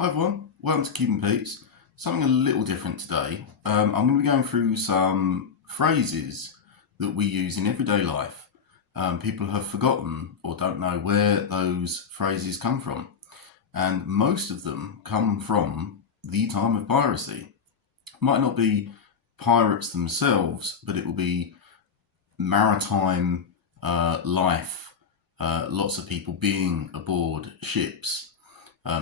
Hi everyone, welcome to Cuban Pete's. Something a little different today. I'm going to be going through some phrases that we use in everyday life. People have forgotten or don't know where those phrases come from. And most of them come from the time of piracy. Might not be pirates themselves, but it will be maritime life. Lots of people being aboard ships.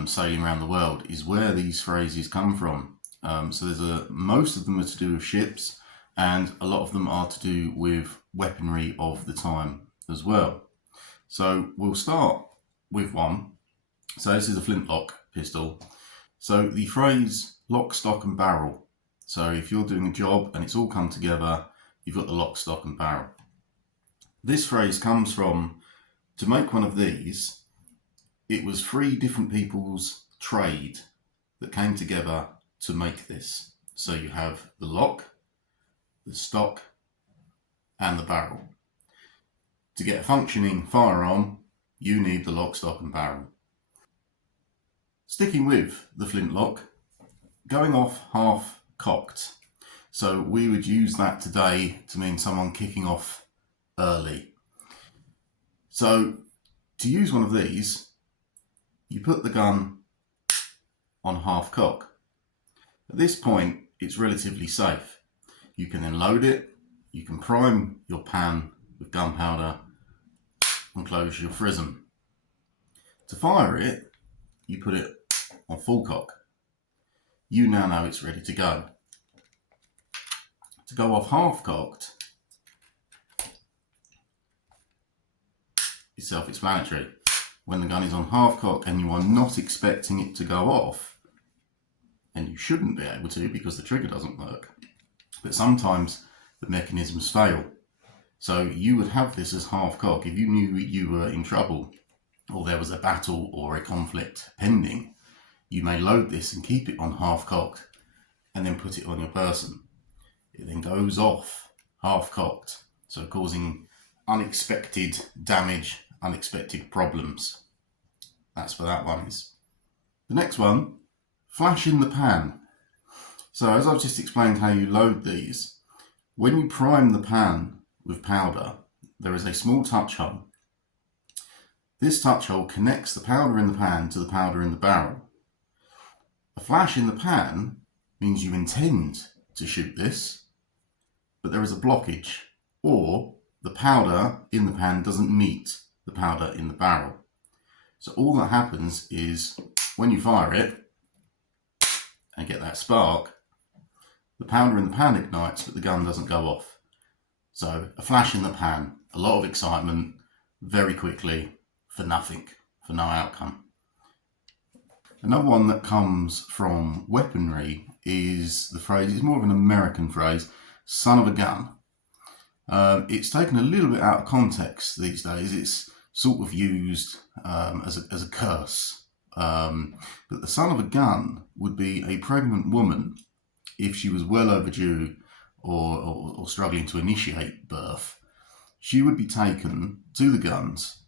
Sailing around the world is where these phrases come from. So most of them are to do with ships, and a lot of them are to do with weaponry of the time as well. So we'll start with one. So this is a flintlock pistol. So the phrase lock, stock and barrel. So if you're doing a job and it's all come together, you've got the lock, stock and barrel. This phrase comes from, to make one of these, it was 3 different people's trade that came together to make this. So you have the lock, the stock, and the barrel. To get a functioning firearm, you need the lock, stock, and barrel. Sticking with the flintlock, going off half cocked. So we would use that today to mean someone kicking off early. So to use one of these, you put the gun on half cock. At this point, it's relatively safe. You can then load it, you can prime your pan with gunpowder and close your frism. To fire it, you put it on full cock. You now know it's ready to go. To go off half cocked, it's self-explanatory. When the gun is on half cock and you are not expecting it to go off, and you shouldn't be able to because the trigger doesn't work, but sometimes the mechanisms fail. So you would have this as half cock. If you knew you were in trouble or there was a battle or a conflict pending, you may load this and keep it on half cocked and then put it on your person. It then goes off half cocked, so causing unexpected damage, unexpected problems. That's what that one is. The next one, flash in the pan. So as I've just explained how you load these, when you prime the pan with powder, there is a small touch hole. This touch hole connects the powder in the pan to the powder in the barrel. A flash in the pan means you intend to shoot this, but there is a blockage, or the powder in the pan doesn't meet the powder in the barrel. So all that happens is when you fire it and get that spark, the powder in the pan ignites, but the gun doesn't go off. So a flash in the pan, a lot of excitement, very quickly, for nothing, for no outcome. Another one that comes from weaponry is the phrase, it's more of an American phrase, son of a gun. It's taken a little bit out of context these days. It's sort of used as a curse. But the son of a gun would be a pregnant woman if she was well overdue or struggling to initiate birth. She would be taken to the guns,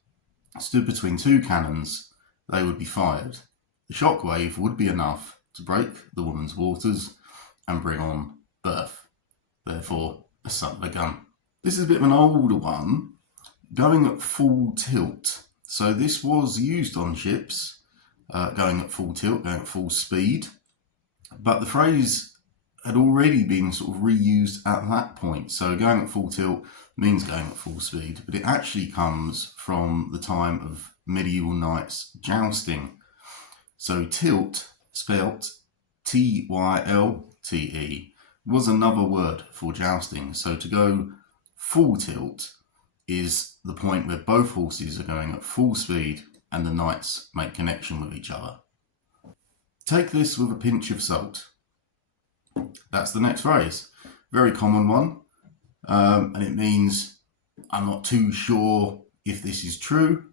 stood between 2 cannons, they would be fired. The shockwave would be enough to break the woman's waters and bring on birth. Therefore, a son of a gun. This is a bit of an older one, going at full tilt. So this was used on ships, going at full tilt, going at full speed. But the phrase had already been sort of reused at that point. So going at full tilt means going at full speed, but it actually comes from the time of medieval knights jousting. So tilt, spelt T-Y-L-T-E, was another word for jousting. So to go full tilt is the point where both horses are going at full speed and the knights make connection with each other. Take this with a pinch of salt. That's the next phrase. Very common one. And it means, I'm not too sure if this is true.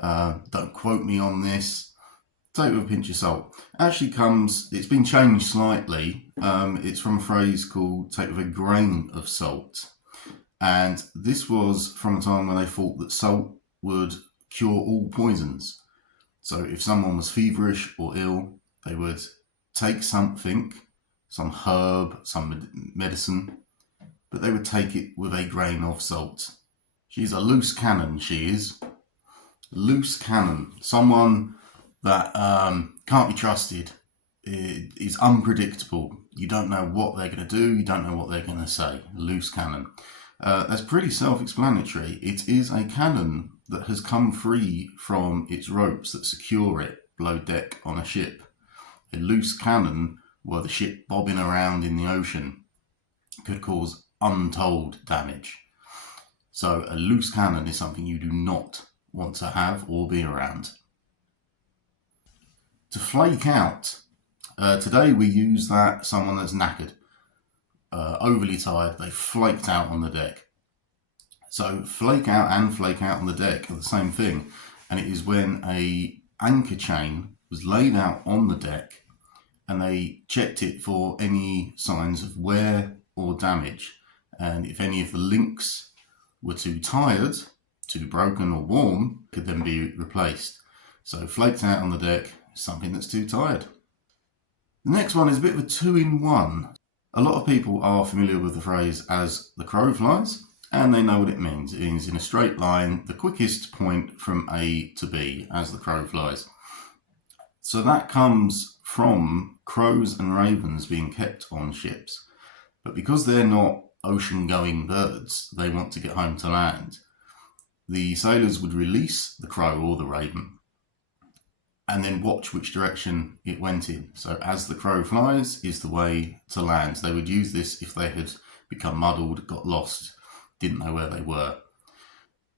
Don't quote me on this. Take it with a pinch of salt. Actually it's been changed slightly. It's from a phrase called take with a grain of salt. And this was from a time when they thought that salt would cure all poisons. So if someone was feverish or ill, They would take something, some herb, some medicine, but they would take it with a grain of salt. She's a loose cannon, she is. Loose cannon. Someone that can't be trusted, is unpredictable. You don't know what they're going to do, you don't know what they're going to say. Loose cannon. That's pretty self-explanatory. It is a cannon that has come free from its ropes that secure it below deck on a ship. A loose cannon, were the ship bobbing around in the ocean, could cause untold damage. So a loose cannon is something you do not want to have or be around. To flake out. Today we use that someone that's knackered, overly tired, they flaked out on the deck. So flake out and flake out on the deck are the same thing, and it is when a anchor chain was laid out on the deck and they checked it for any signs of wear or damage, and if any of the links were too tired, too broken or worn, could then be replaced. So flaked out on the deck is something that's too tired. The next one is a bit of a two-in-one. A lot of people are familiar with the phrase "as the crow flies," and they know what it means. It means in a straight line, the quickest point from A to B, as the crow flies. So that comes from crows and ravens being kept on ships. But because they're not ocean-going birds, they want to get home to land. The sailors would release the crow or the raven and then watch which direction it went in. So as the crow flies is the way to land. They would use this if they had become muddled, got lost, didn't know where they were.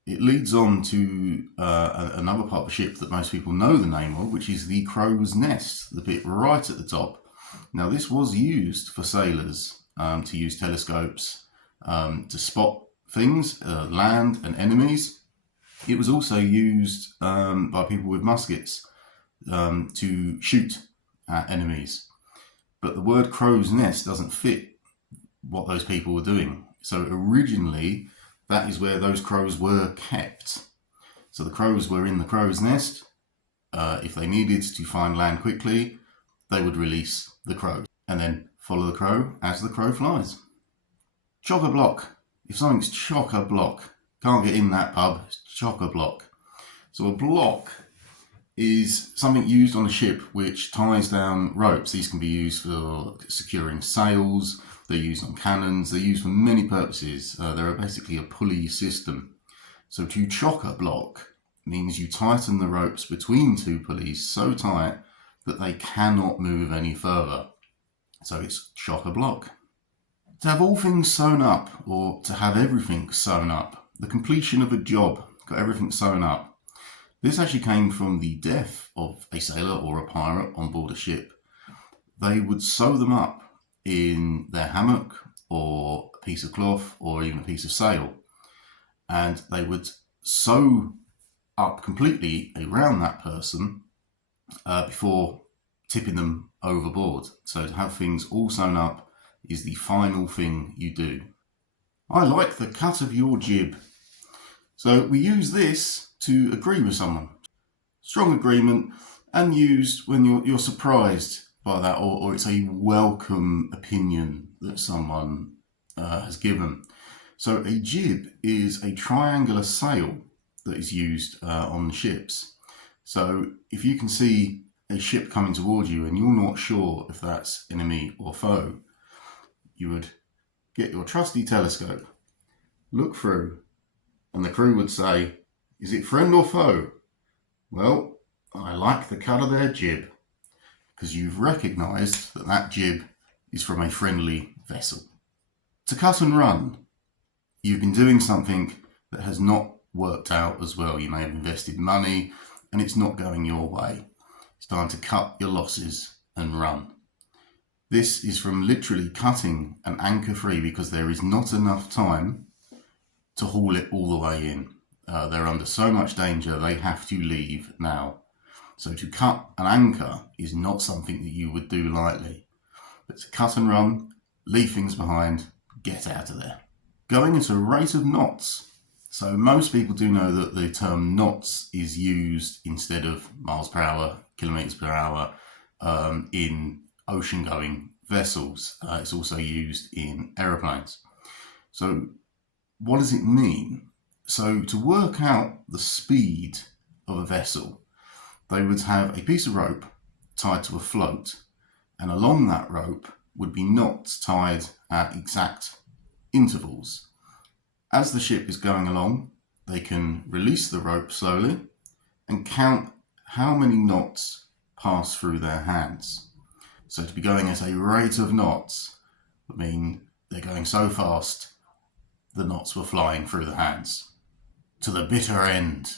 It leads on to another part of the ship that most people know the name of, which is the crow's nest, the bit right at the top. Now this was used for sailors to use telescopes, to spot things, land and enemies. It was also used by people with muskets to shoot at enemies. But the word crow's nest doesn't fit what those people were doing. So originally, that is where those crows were kept. So the crows were in the crow's nest. If they needed to find land quickly, they would release the crow and then follow the crow as the crow flies. Chock-a-block. If something's chock-a-block, can't get in that pub, it's chock-a-block. So a block is something used on a ship which ties down ropes. These can be used for securing sails, they're used on cannons, they're used for many purposes. They're basically a pulley system. So to chock-a-block means you tighten the ropes between two pulleys so tight that they cannot move any further. So it's chock-a-block. To have all things sewn up, or to have everything sewn up, the completion of a job, got everything sewn up. This actually came from the death of a sailor or a pirate on board a ship. They would sew them up in their hammock or a piece of cloth or even a piece of sail, and they would sew up completely around that person before tipping them overboard. So to have things all sewn up is the final thing you do. I like the cut of your jib. So we use this to agree with someone. Strong agreement, and used when you're surprised by that, or it's a welcome opinion that someone has given. So a jib is a triangular sail that is used on ships. So if you can see a ship coming towards you and you're not sure if that's enemy or foe, you would get your trusty telescope, look through, and the crew would say, "Is it friend or foe?" Well, I like the cut of their jib, because you've recognised that that jib is from a friendly vessel. To cut and run. You've been doing something that has not worked out as well. You may have invested money and it's not going your way. It's time to cut your losses and run. This is from literally cutting an anchor free because there is not enough time to haul it all the way in. They're under so much danger, they have to leave now. So to cut an anchor is not something that you would do lightly. But to cut and run, leave things behind, get out of there. Going at a rate of knots. So most people do know that the term knots is used instead of miles per hour, kilometers per hour, in ocean-going vessels. It's also used in aeroplanes. So what does it mean? So to work out the speed of a vessel, they would have a piece of rope tied to a float, and along that rope would be knots tied at exact intervals. As the ship is going along, they can release the rope slowly and count how many knots pass through their hands. So to be going at a rate of knots would mean they're going so fast the knots were flying through the hands. To the bitter end.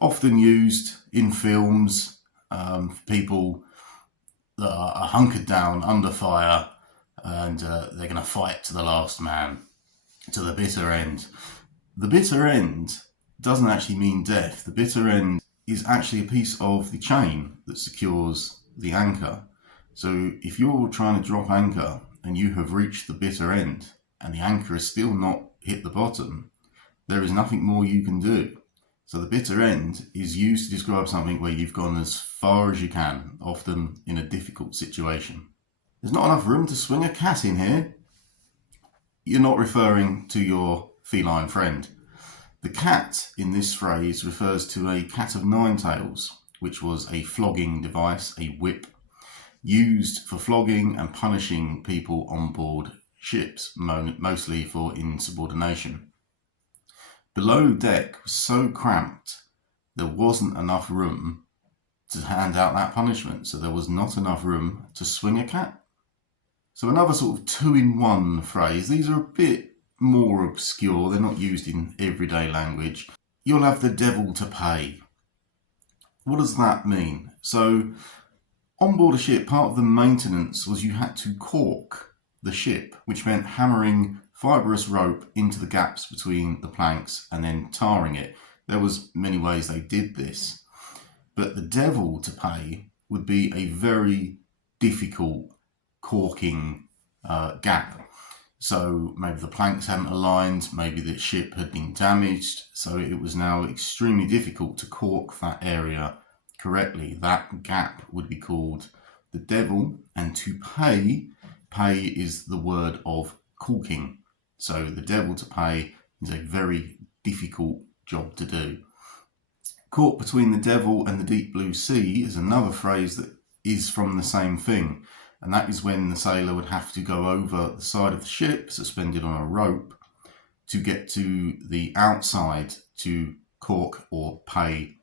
Often used in films, for people that are hunkered down under fire and they're going to fight to the last man. To the bitter end. The bitter end doesn't actually mean death. The bitter end is actually a piece of the chain that secures the anchor. So if you're trying to drop anchor and you have reached the bitter end and the anchor has still not hit the bottom, there is nothing more you can do. So the bitter end is used to describe something where you've gone as far as you can, often in a difficult situation. There's not enough room to swing a cat in here. You're not referring to your feline friend. The cat in this phrase refers to a cat of nine tails, which was a flogging device, a whip, used for flogging and punishing people on board ships, mostly for insubordination. Below deck was so cramped there wasn't enough room to hand out that punishment, so there was not enough room to swing a cat. So another sort of two-in-one phrase. These are a bit more obscure, they're not used in everyday language. You'll have the devil to pay. What does that mean? So on board a ship, part of the maintenance was you had to caulk the ship, which meant hammering fibrous rope into the gaps between the planks and then tarring it. There was many ways they did this, but the devil to pay would be a very difficult caulking gap. So maybe the planks hadn't aligned, maybe the ship had been damaged, so it was now extremely difficult to caulk that area correctly. That gap would be called the devil, and to pay is the word of caulking. So the devil to pay is a very difficult job to do. Caught between the devil and the deep blue sea is another phrase that is from the same thing, and that is when the sailor would have to go over the side of the ship, suspended on a rope, to get to the outside to caulk or pay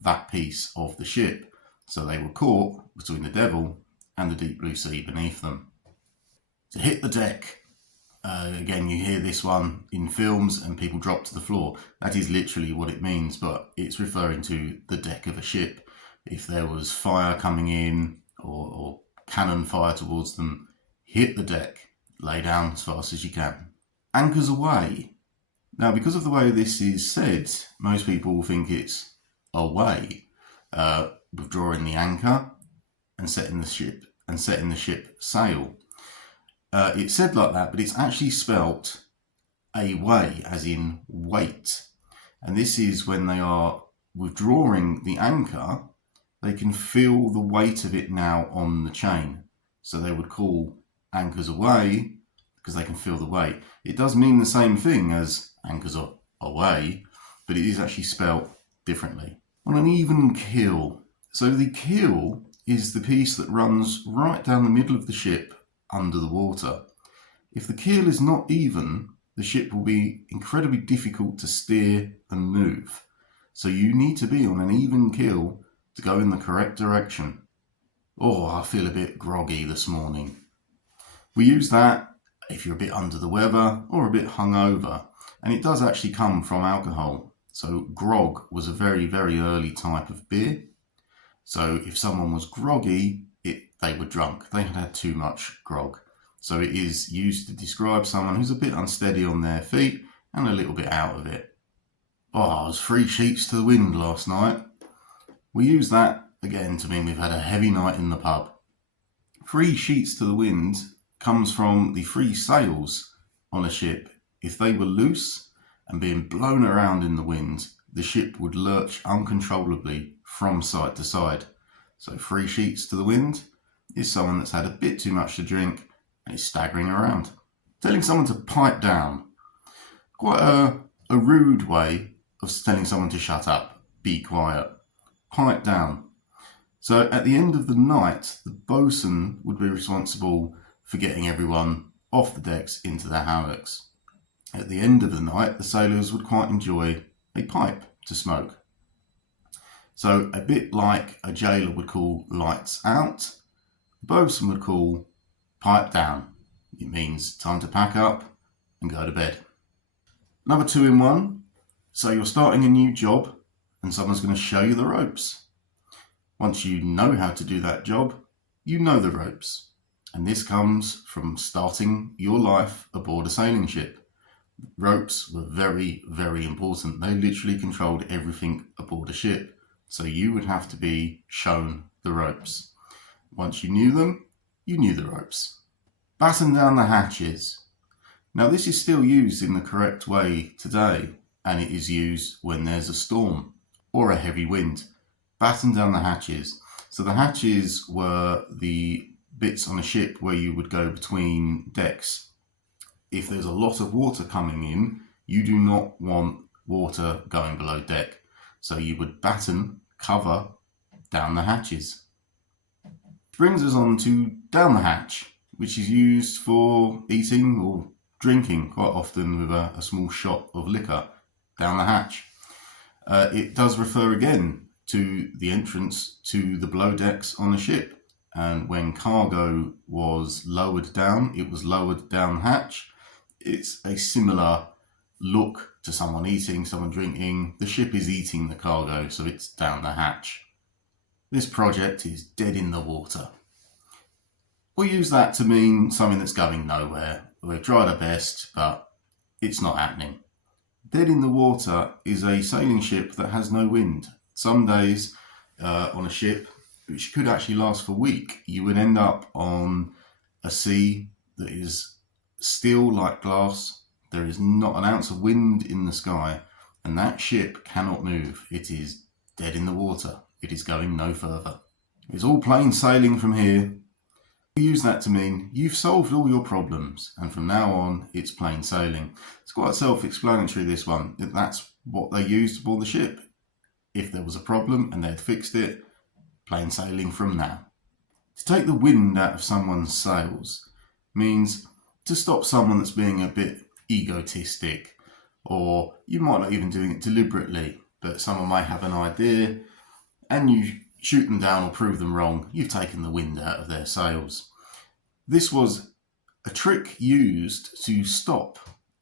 that piece of the ship. So they were caught between the devil and the deep blue sea beneath them. To hit the deck. Again, you hear this one in films and people drop to the floor. That is literally what it means, but it's referring to the deck of a ship. If there was fire coming in or cannon fire towards them, hit the deck, lay down as fast as you can. Anchors aweigh. Now, because of the way this is said, most people will think it's aweigh, withdrawing the anchor and setting the ship sail. It's said like that, but it's actually spelt aweigh, as in weight. And this is when they are withdrawing the anchor, they can feel the weight of it now on the chain. So they would call anchors aweigh because they can feel the weight. It does mean the same thing as anchors aweigh, but it is actually spelt differently. On an even keel. So the keel is the piece that runs right down the middle of the ship under the water. If the keel is not even, the ship will be incredibly difficult to steer and move. So you need to be on an even keel to go in the correct direction. Oh, I feel a bit groggy this morning. We use that if you're a bit under the weather or a bit hungover, and it does actually come from alcohol. So grog was a very, very early type of beer. So if someone was groggy, they were drunk. They had had too much grog. So it is used to describe someone who's a bit unsteady on their feet and a little bit out of it. Oh, I was 3 sheets to the wind last night. We use that again to mean we've had a heavy night in the pub. 3 sheets to the wind comes from the 3 sails on a ship. If they were loose and being blown around in the wind, the ship would lurch uncontrollably from side to side. So 3 sheets to the wind is someone that's had a bit too much to drink and is staggering around. Telling someone to pipe down. Quite a rude way of telling someone to shut up, be quiet, pipe down. So at the end of the night, the bosun would be responsible for getting everyone off the decks into their hammocks. At the end of the night, the sailors would quite enjoy a pipe to smoke. So a bit like a jailer would call lights out, the bosun would call pipe down. It means time to pack up and go to bed. Another 2-in-1. So you're starting a new job and someone's going to show you the ropes. Once you know how to do that job, you know the ropes. And this comes from starting your life aboard a sailing ship. Ropes were very, very important. They literally controlled everything aboard a ship. So you would have to be shown the ropes. Once you knew them, you knew the ropes. Batten down the hatches. Now this is still used in the correct way today, and it is used when there's a storm or a heavy wind. Batten down the hatches. So the hatches were the bits on a ship where you would go between decks. If there's a lot of water coming in, you do not want water going below deck. So you would batten, cover, down the hatches. Brings us on to down the hatch, which is used for eating or drinking, quite often with a small shot of liquor down the hatch. It does refer again to the entrance to the below decks on a ship. And when cargo was lowered down, it was lowered down the hatch. It's a similar look to someone eating, someone drinking. The ship is eating the cargo, so it's down the hatch. This project is dead in the water. We use that to mean something that's going nowhere. We've tried our best, but it's not happening. Dead in the water is a sailing ship that has no wind. Some days on a ship, which could actually last for a week, you would end up on a sea that is still like glass. There is not an ounce of wind in the sky, and that ship cannot move. It is dead in the water. It is going no further. It's all plain sailing from here. We use that to mean you've solved all your problems, and from now on it's plain sailing. It's quite self-explanatory, this one. That's what they used aboard the ship. If there was a problem and they'd fixed it, plain sailing from now. To take the wind out of someone's sails means to stop someone that's being a bit egotistic, or you might not even doing it deliberately, but someone may have an idea and you shoot them down or prove them wrong. You've taken the wind out of their sails. This was a trick used to stop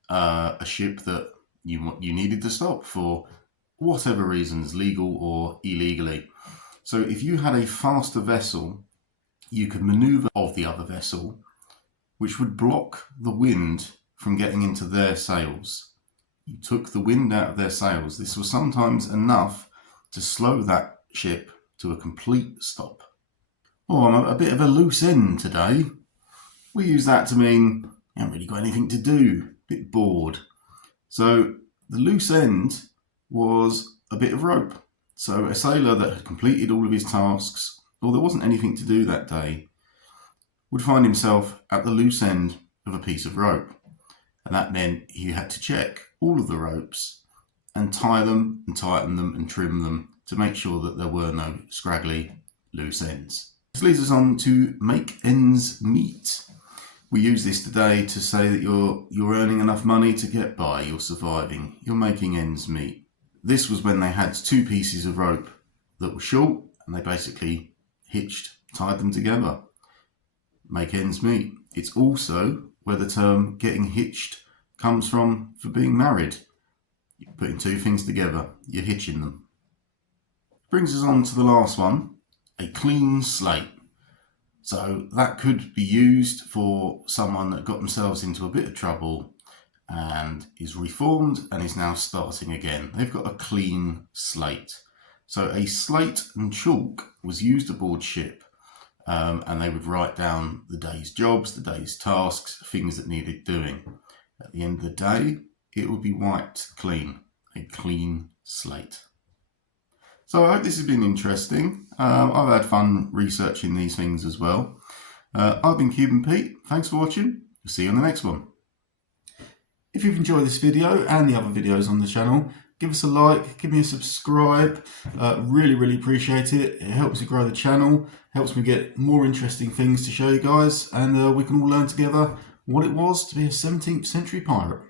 a ship that you needed to stop for whatever reasons, legal or illegally. So if you had a faster vessel, you could maneuver of the other vessel, which would block the wind from getting into their sails. You took the wind out of their sails. This was sometimes enough to slow that ship to a complete stop. Oh, I'm a bit of a loose end today. We use that to mean you haven't really got anything to do, a bit bored. So the loose end was a bit of rope. So a sailor that had completed all of his tasks, or there wasn't anything to do that day, would find himself at the loose end of a piece of rope. And that meant he had to check all of the ropes and tie them and tighten them and trim them to make sure that there were no scraggly loose ends. This leads us on to make ends meet. We use this today to say that you're earning enough money to get by, you're surviving, you're making ends meet. This was when they had 2 pieces of rope that were short and they basically tied them together. Make ends meet. It's also where the term getting hitched comes from for being married. You're putting 2 things together, you're hitching them. Brings us on to the last one, a clean slate. So that could be used for someone that got themselves into a bit of trouble and is reformed and is now starting again. They've got a clean slate. So a slate and chalk was used aboard ship, and they would write down the day's jobs, the day's tasks, things that needed doing. At the end of the day, it would be wiped clean, a clean slate. So I hope this has been interesting. I've had fun researching these things as well. I've been Cuban Pete. Thanks for watching. We'll see you on the next one. If you've enjoyed this video and the other videos on the channel, give us a like, give me a subscribe. Really appreciate it. It helps me grow the channel, helps me get more interesting things to show you guys, and we can all learn together what it was to be a 17th century pirate.